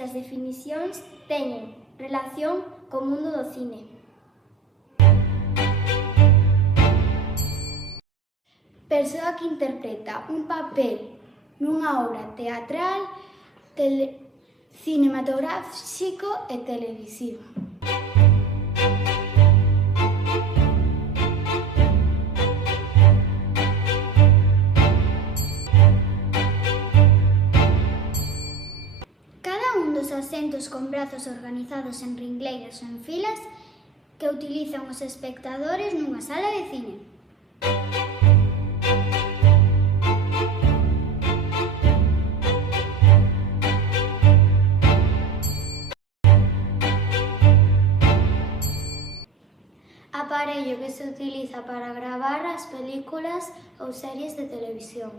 estas definicións teñen relación co mundo do cine. Persoa que interpreta un papel nunha obra teatral, cinematográfico e televisivo. Cada un dos asentos con brazos organizados en ringleiras ou en filas que utilizan os espectadores nunha sala de cine. Aparello que se utiliza para gravar as películas ou series de televisión.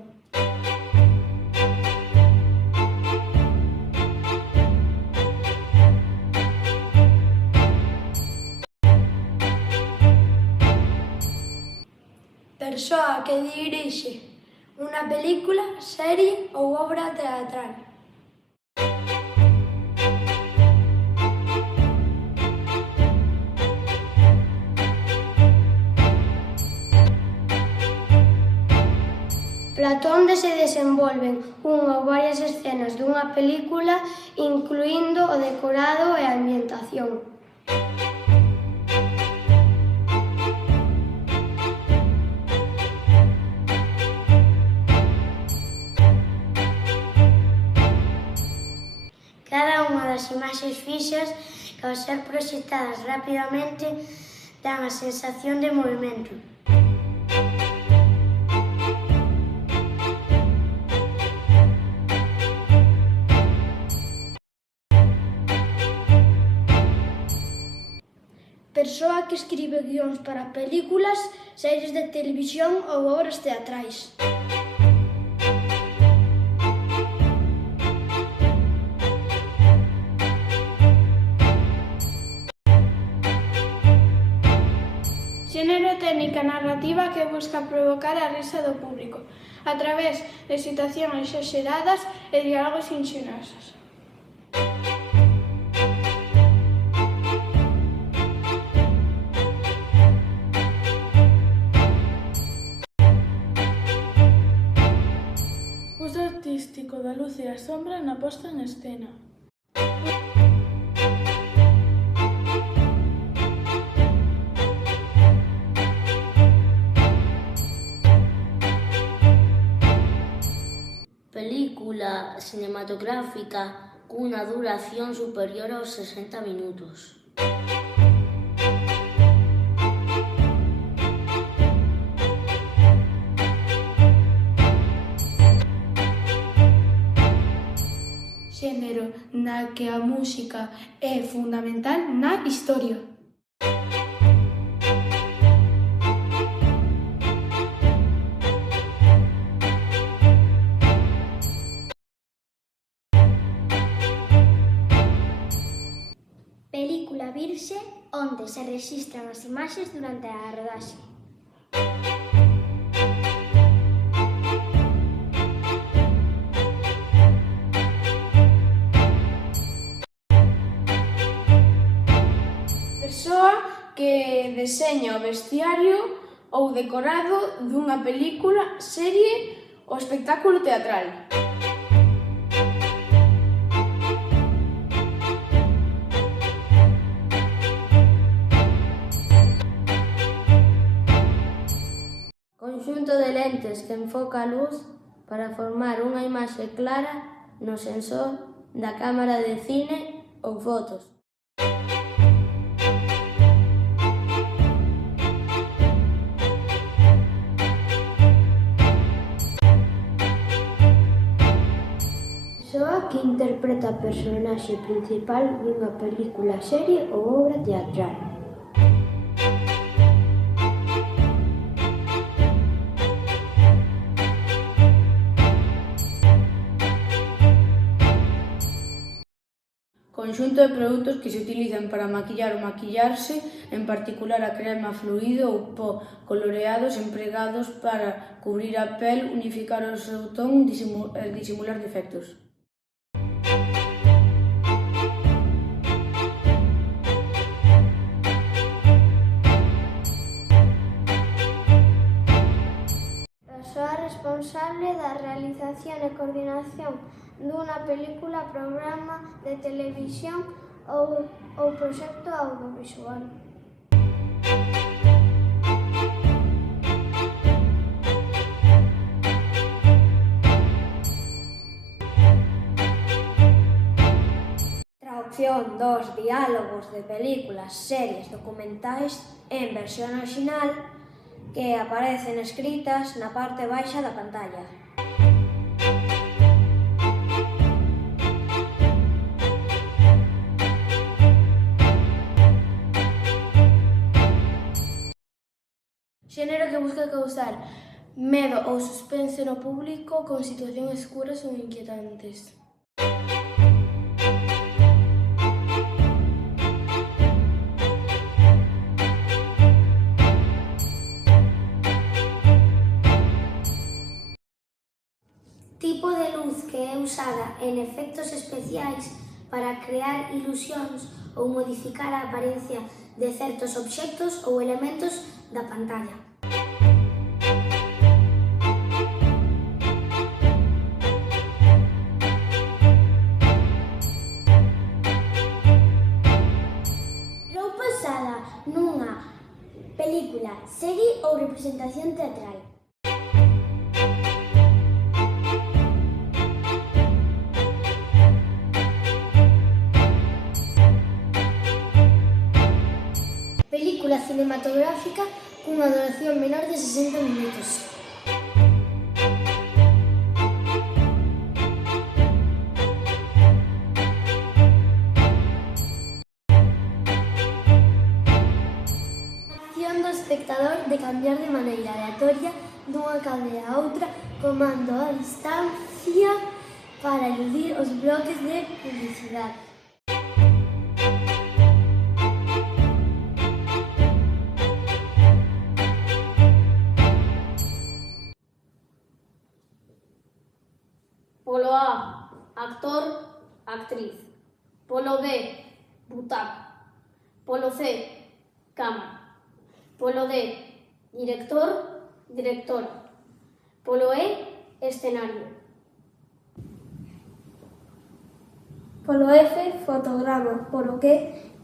Persoa que dirixe unha película, serie ou obra teatral. Plató onde se desenvolven unha ou varias escenas dunha película, incluíndo o decorado e a ambientación. Cada unha das imaxes fixas, que ao ser proxectadas rapidamente, dan a sensación de movimento. Persoa que escribe guións para películas, series de televisión ou obras teatrais. Xénero técnica narrativa que busca provocar a risa do público a través de situacións exaxeradas e diálogos inxeniosos. Uso artístico da luz e a sombra na posta en escena. Película cinematográfica cunha duración superior aos 60 minutos. Xénero na que a música é fundamental na historia. Película virxe onde se rexistran as imaxes durante a rodaxe. Persoa que deseña o vestiario ou decorado dunha película, serie ou espectáculo teatral. Conxunto de lentes que enfoca a luz para formar unha imaxe clara no sensor da cámara de cine ou fotos. Persoa que interpreta a personaxe principal dunha película, serie ou obra teatral. Conxunto de produtos que se utilizan para maquillar ou maquillarse, en particular a crema, fluido ou pó coloreados empregados para cubrir a pel, unificar o seu ton e disimular defectos. responsable da realización e coordinación dunha película, programa de televisión ou proxecto audiovisual. Traducción dos diálogos de películas, series, documentais en versión orixinal que aparecen escritas na parte baixa da pantalla. Xénero que busca causar medo ou suspense no público con situacións escuras ou inquietantes. Tipo de luz que é usada en efectos especiais para crear ilusións ou modificar a aparencia de certos obxectos ou elementos da pantalla. Roupa usada nunha película, serie ou representación teatral. Película cinematográfica cunha duración menor de 60 minutos. Acción do espectador de cambiar de maneira aleatoria dunha cadea a outra comando a distancia para eludir os bloques de publicidade. Polo A, actor, actriz. Polo B, butaca. Polo C, cámara. Polo D, director, directora. Polo E, escenario. Polo F, fotograma. Polo Q,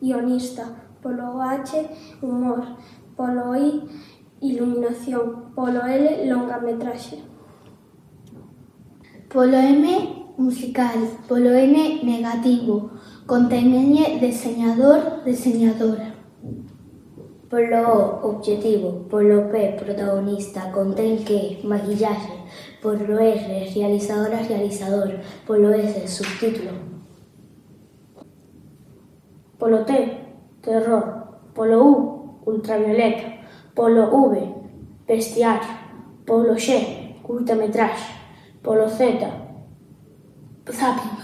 guionista. Polo H, humor. Polo I, iluminación. Polo L, longametraxe. Polo M, musical. Polo N, negativo. Contén N, deseñador, deseñadora. Polo O, obxectivo. Polo P, protagonista. Contén Q, maquillaxe. Polo R, realizadora, realizador. Polo S, subtítulo. Polo T, terror. Polo U, ultravioleta. Polo V, bestiario. Polo X, curtametraxe. Polo Z, zapping.